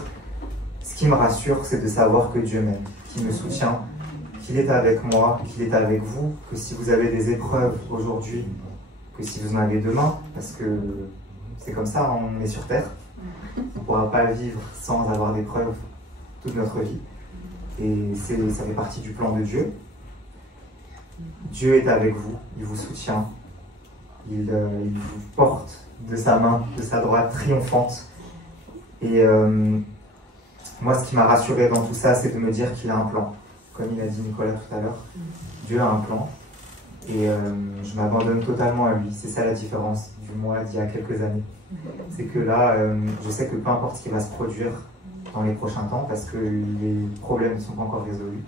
ce qui me rassure, c'est de savoir que Dieu m'aime, qu'il me soutient, qu'il est avec moi, qu'il est avec vous, que si vous avez des épreuves aujourd'hui, que si vous en avez demain, parce que c'est comme ça, on est sur Terre, on ne pourra pas vivre sans avoir d'épreuves toute notre vie, et ça fait partie du plan de Dieu. Dieu est avec vous, il vous soutient, il vous porte de sa main, de sa droite triomphante. Et moi, ce qui m'a rassuré dans tout ça, c'est de me dire qu'il a un plan. Comme il a dit Nicolas tout à l'heure, Dieu a un plan et je m'abandonne totalement à lui. C'est ça la différence du moi d'il y a quelques années. C'est que là, je sais que peu importe ce qui va se produire dans les prochains temps, parce que les problèmes ne sont pas encore résolus,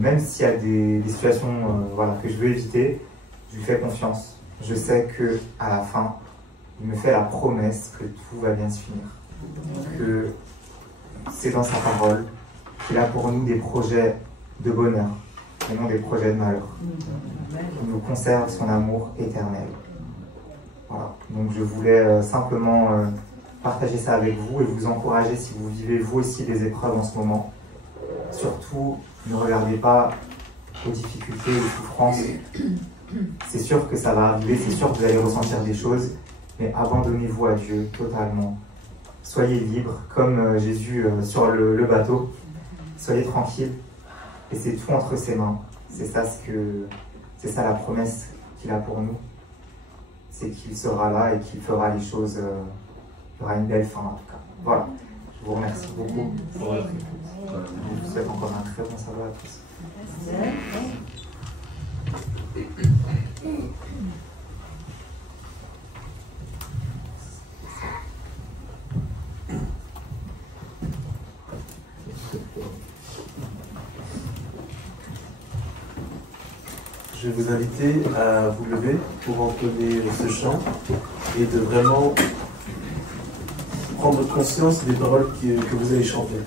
même s'il y a des situations voilà, que je veux éviter, je lui fais confiance. Je sais qu'à la fin, il me fait la promesse que tout va bien se finir. Que c'est dans sa parole qu'il a pour nous des projets de bonheur et non des projets de malheur. Il nous conserve son amour éternel. Voilà. Donc je voulais simplement partager ça avec vous et vous encourager si vous vivez vous aussi des épreuves en ce moment. Surtout, ne regardez pas aux difficultés, aux souffrances. C'est sûr que ça va arriver, c'est sûr que vous allez ressentir des choses, mais abandonnez-vous à Dieu totalement. Soyez libres, comme Jésus sur le bateau. Soyez tranquilles, et c'est tout entre ses mains. C'est ça la promesse qu'il a pour nous. C'est qu'il sera là et qu'il fera les choses. Il y aura une belle fin en tout cas. Voilà. Je vous remercie beaucoup pour votre écoute. Je vous souhaite encore un très bon sabbat à tous. Je vais vous inviter à vous lever pour entonner ce chant et de vraiment prendre conscience des paroles que vous allez chanter.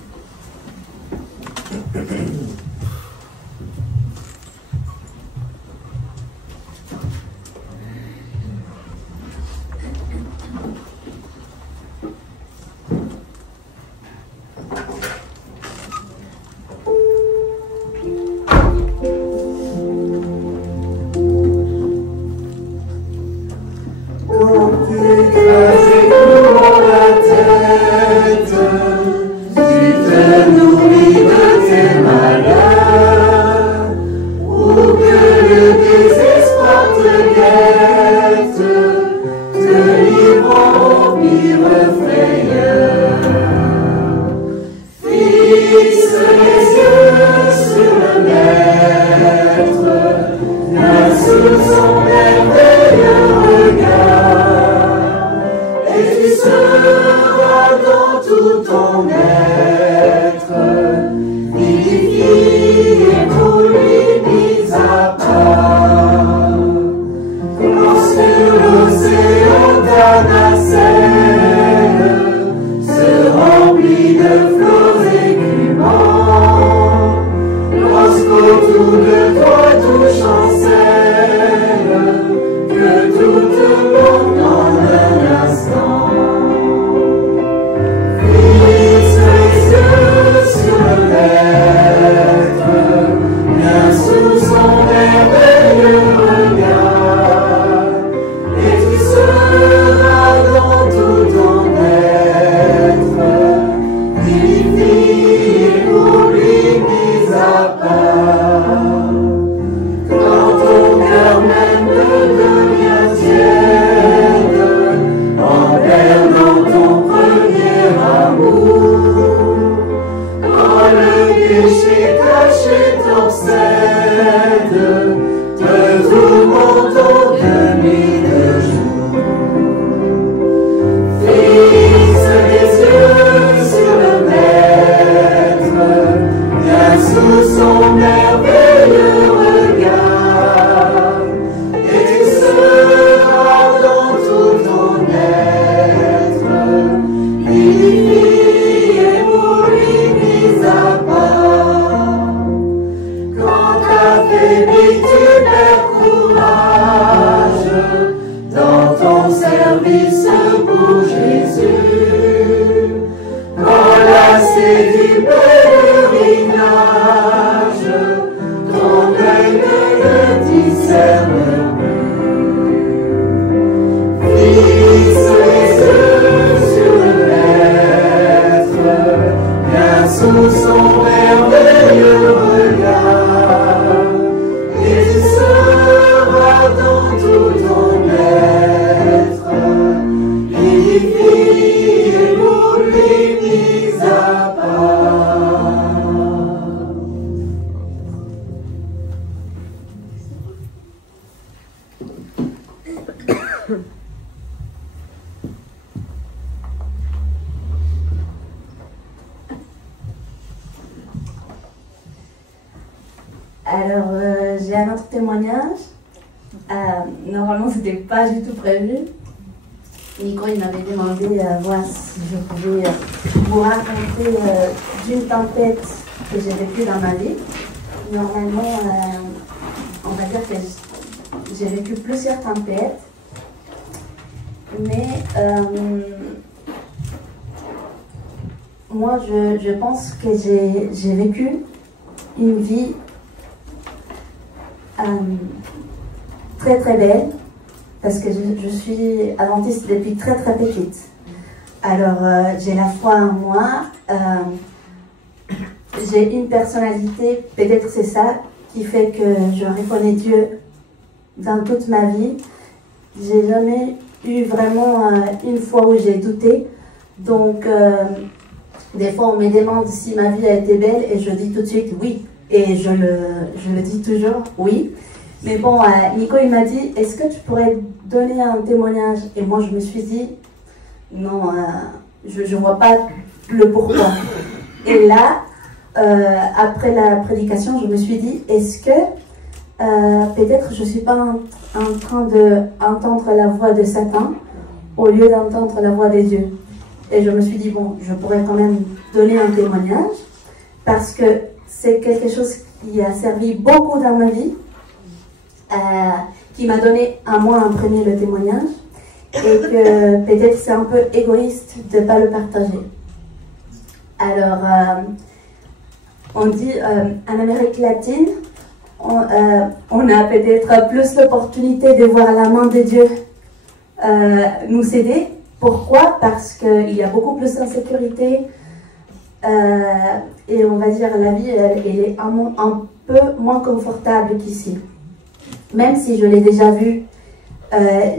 Tu te nourris de tes malheurs. Autour de toi tout chancelle, que tout le monde en un instant. Fixe les yeux sur le Maître, bien sous son merveilleux regard, et tu seras dans tout ton être, divine pour lui mis à part. Quand ton cœur même devient tiède, en perdant ton premier amour, quand le péché caché t'obsède, te tourmente au demi de jour. Fixe les yeux sur le Maître, bien sous son merveilleux regard, et tu seras dans tout ton être, édifié pour lui mis à part. Quand affaibli tu perds courage, dans ton service pour Jésus, quand lassé du pèlerinage, ton œil ne le discerne plus. Fixe les yeux sur le Maître, bien sous son merveilleux regard, et tu seras dans tout ton être, édifié pour lui mis à part. Alors, j'ai un autre témoignage. Normalement, c'était pas du tout prévu. Nico, il m'avait demandé voir si je pouvais vous raconter d'une tempête que j'ai vécue dans ma vie. Normalement, on va dire que j'ai vécu plusieurs tempêtes, mais moi, je pense que j'ai vécu une vie très très belle, parce que je suis adventiste depuis très très petite. Alors j'ai la foi en moi, j'ai une personnalité, peut-être c'est ça qui fait que je reconnais Dieu dans toute ma vie. J'ai jamais eu vraiment une fois où j'ai douté, donc des fois on me demande si ma vie a été belle et je dis tout de suite oui. Et je le dis toujours, oui. Mais bon, Nico, il m'a dit, est-ce que tu pourrais donner un témoignage? Et moi, je me suis dit, non, je ne vois pas le pourquoi. Et là, après la prédication, je me suis dit, est-ce que peut-être je ne suis pas en train d'entendre la voix de Satan au lieu d'entendre la voix de Dieu? Et je me suis dit, bon, je pourrais quand même donner un témoignage, parce que c'est quelque chose qui a servi beaucoup dans ma vie, qui m'a donné à moi en premier le témoignage, et que peut-être c'est un peu égoïste de ne pas le partager. Alors, on dit en Amérique latine, on a peut-être plus l'opportunité de voir la main de Dieu nous aider. Pourquoi? Parce qu'il y a beaucoup plus d'insécurité. Et on va dire la vie elle est un peu moins confortable qu'ici. Même si je l'ai déjà vu,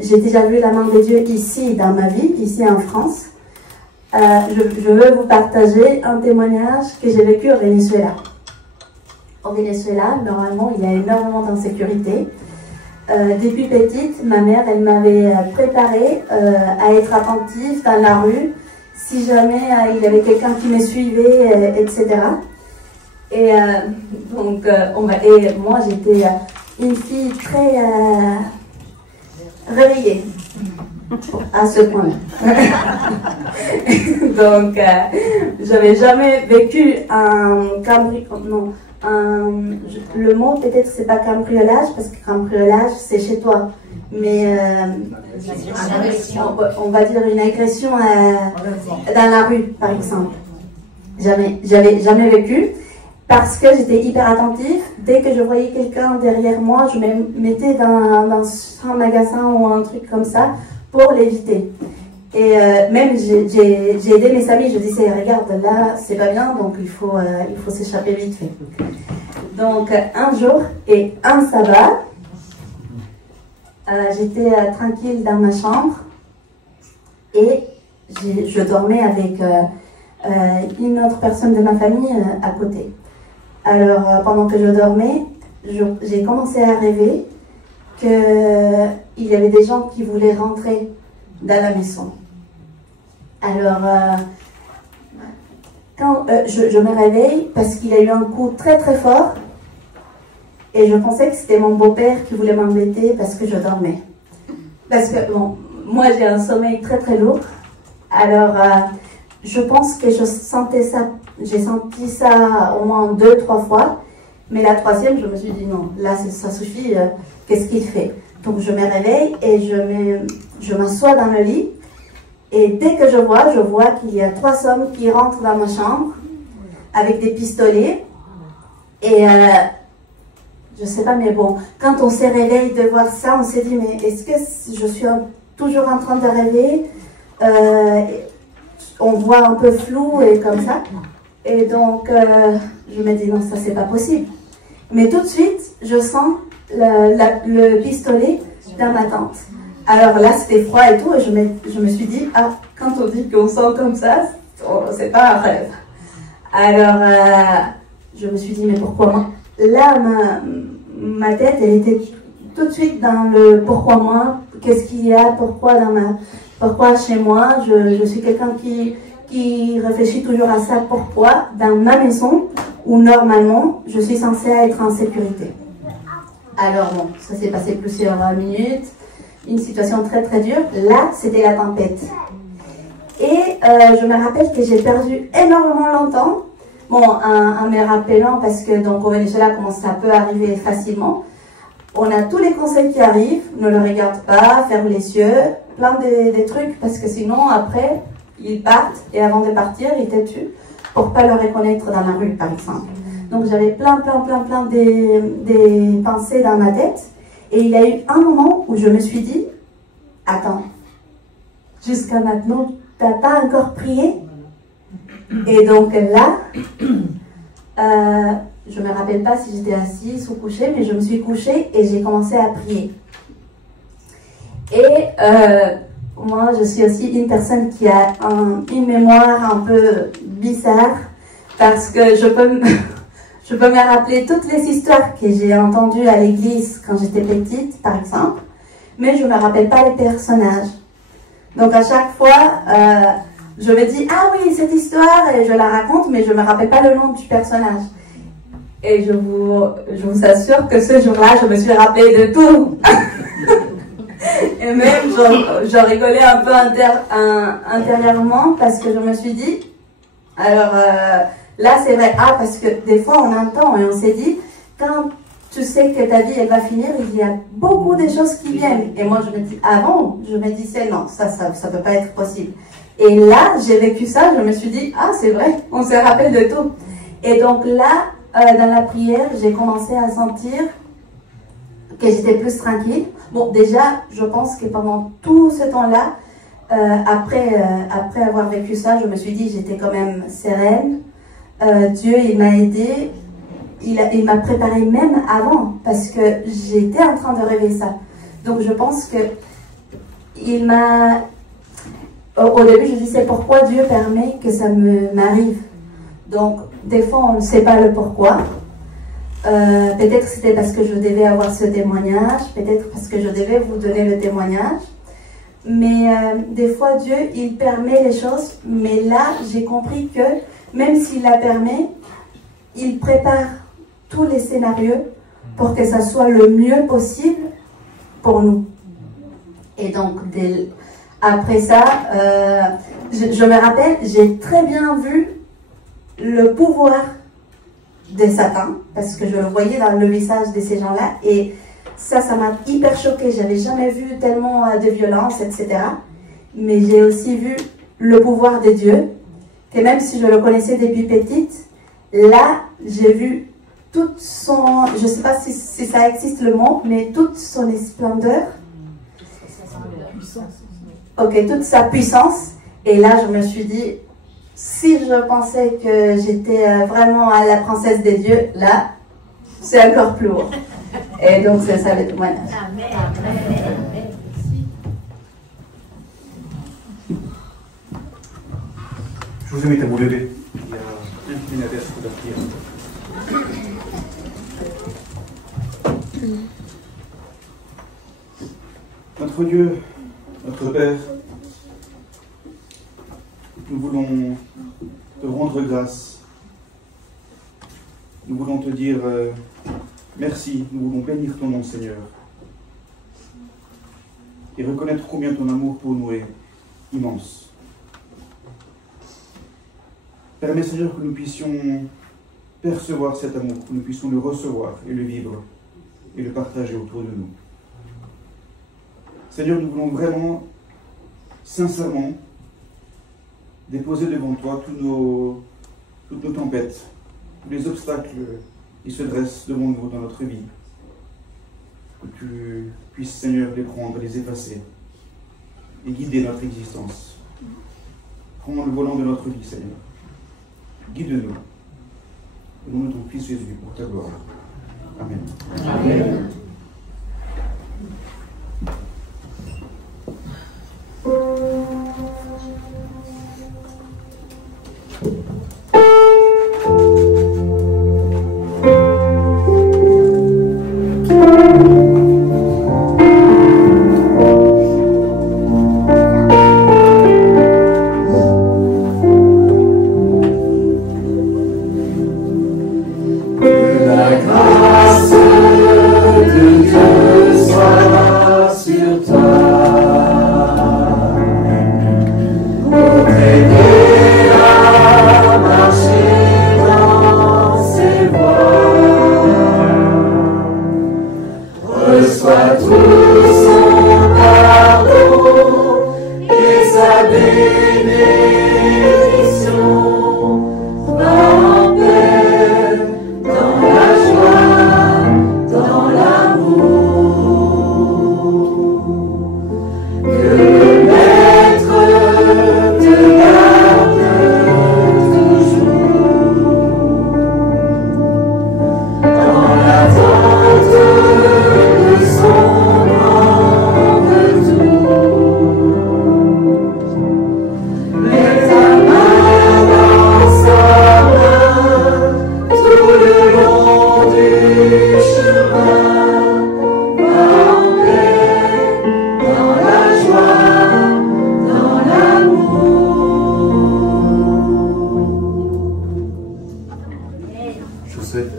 j'ai déjà vu la main de Dieu ici dans ma vie, ici en France. Je veux vous partager un témoignage que j'ai vécu au Venezuela. Au Venezuela, normalement, il y a énormément d'insécurité. Depuis petite, ma mère, elle m'avait préparée à être attentive dans la rue, si jamais il y avait quelqu'un qui me suivait, etc. Et donc, moi, j'étais une fille très réveillée, à ce point-là. Donc, j'avais jamais vécu un le mot peut-être c'est pas cambriolage, parce que cambriolage c'est chez toi, mais on va dire une agression dans la rue par exemple. J'avais jamais vécu, parce que j'étais hyper attentive. Dès que je voyais quelqu'un derrière moi, je me mettais dans un magasin ou un truc comme ça pour l'éviter. Et même j'ai aidé mes amis, je disais regarde là c'est pas bien, donc il faut s'échapper vite fait. Donc un jour et un sabbat, j'étais tranquille dans ma chambre et je dormais avec une autre personne de ma famille à côté. Alors pendant que je dormais, j'ai commencé à rêver qu'il y avait des gens qui voulaient rentrer dans la maison. Alors, quand je me réveille parce qu'il a eu un coup très très fort et je pensais que c'était mon beau-père qui voulait m'embêter parce que je dormais. Parce que, bon, moi j'ai un sommeil très très lourd. Alors, je pense que j'ai senti ça au moins 2-3 fois. Mais la troisième, je me suis dit non, là ça suffit, qu'est-ce qu'il fait? Donc je me réveille et je m'assois dans le lit. Et dès que je vois qu'il y a 3 hommes qui rentrent dans ma chambre avec des pistolets. Et je sais pas, mais bon, quand on s'est réveillé de voir ça, on s'est dit, mais est-ce que je suis toujours en train de rêver? On voit un peu flou et comme ça. Et donc, je me dis, non, ça c'est pas possible. Mais tout de suite, je sens le pistolet dans ma tente. Alors là, c'était froid et tout, et je me suis dit, ah, quand on dit qu'on sent comme ça, c'est pas un rêve. Alors, je me suis dit, mais pourquoi moi? Là, ma tête, elle était tout de suite dans le pourquoi moi, qu'est-ce qu'il y a, pourquoi chez moi, je suis quelqu'un qui réfléchit toujours à ça, pourquoi dans ma maison, où normalement, je suis censée être en sécurité. Alors bon, ça s'est passé plusieurs minutes. Une situation très très dure. Là, c'était la tempête. Et je me rappelle que j'ai perdu énormément longtemps. Bon, en me rappelant, parce que donc au Venezuela, comment ça peut arriver facilement. On a tous les conseils qui arrivent, ne le regarde pas, ferme les yeux, plein de trucs, parce que sinon, après, ils partent, et avant de partir, ils te tuent, pour pas le reconnaître dans la rue, par exemple. Donc j'avais plein des pensées dans ma tête. Et il y a eu un moment où je me suis dit, attends, jusqu'à maintenant, t'as pas encore prié? Et donc là, je me rappelle pas si j'étais assise ou couchée, mais je me suis couchée et j'ai commencé à prier. Et moi, je suis aussi une personne qui a une mémoire un peu bizarre, parce que je peux me rappeler toutes les histoires que j'ai entendues à l'église quand j'étais petite, par exemple, mais je ne me rappelle pas les personnages. Donc à chaque fois, je me dis, ah oui, cette histoire, et je la raconte, mais je ne me rappelle pas le nom du personnage. Et je vous assure que ce jour-là, je me suis rappelé de tout. Et même, je rigolais un peu intérieurement, parce que je me suis dit, alors... là, c'est vrai. Ah, parce que des fois, on entend et on s'est dit, quand tu sais que ta vie, elle va finir, il y a beaucoup de choses qui viennent. Et moi, je me dis, avant, je me disais, non, ça peut pas être possible. Et là, j'ai vécu ça, je me suis dit, ah, c'est vrai, on se rappelle de tout. Et donc là, dans la prière, j'ai commencé à sentir que j'étais plus tranquille. Bon, déjà, je pense que pendant tout ce temps-là, après avoir vécu ça, je me suis dit, j'étais quand même sereine. Dieu, il m'a aidé, il m'a préparé même avant, parce que j'étais en train de rêver ça. Donc je pense que il m'a... Au début, je disais pourquoi Dieu permet que ça m'arrive. Donc des fois, on ne sait pas le pourquoi. Peut-être c'était parce que je devais avoir ce témoignage, peut-être parce que je devais vous donner le témoignage. Mais des fois, Dieu, il permet les choses, mais là, j'ai compris que même s'il la permet, il prépare tous les scénarios pour que ça soit le mieux possible pour nous. Et donc, après ça, je me rappelle, j'ai très bien vu le pouvoir de Satan, parce que je le voyais dans le visage de ces gens-là, et ça m'a hyper choquée. J'avais jamais vu tellement de violence, etc. Mais j'ai aussi vu le pouvoir de Dieu, que même si je le connaissais depuis petite, là, j'ai vu toute son, je ne sais pas si ça existe le mot, mais toute son splendeur. Ok, toute sa puissance. Et là, je me suis dit, si je pensais que j'étais vraiment la princesse des dieux, là, c'est encore plus haut. Et donc, c'est ça le témoignage. Je vous invite à vous lever. Il y a un petit navire pour la prière. Notre Dieu, notre Père, nous voulons te rendre grâce. Nous voulons te dire merci. Nous voulons bénir ton nom, Seigneur. Et reconnaître combien ton amour pour nous est immense. Permets, Seigneur, que nous puissions percevoir cet amour, que nous puissions le recevoir et le vivre et le partager autour de nous. Seigneur, nous voulons vraiment, sincèrement, déposer devant toi toutes nos tempêtes, tous les obstacles qui se dressent devant nous dans notre vie. Que tu puisses, Seigneur, les prendre, les effacer et guider notre existence. Prends le volant de notre vie, Seigneur. Guide-nous. Au nom de ton Fils Jésus, pour ta gloire. Amen. Amen.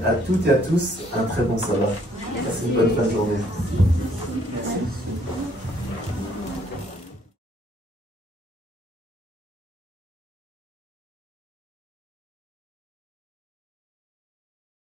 À toutes et à tous, un très bon sabbat. Passez une bonne fin de journée. Merci.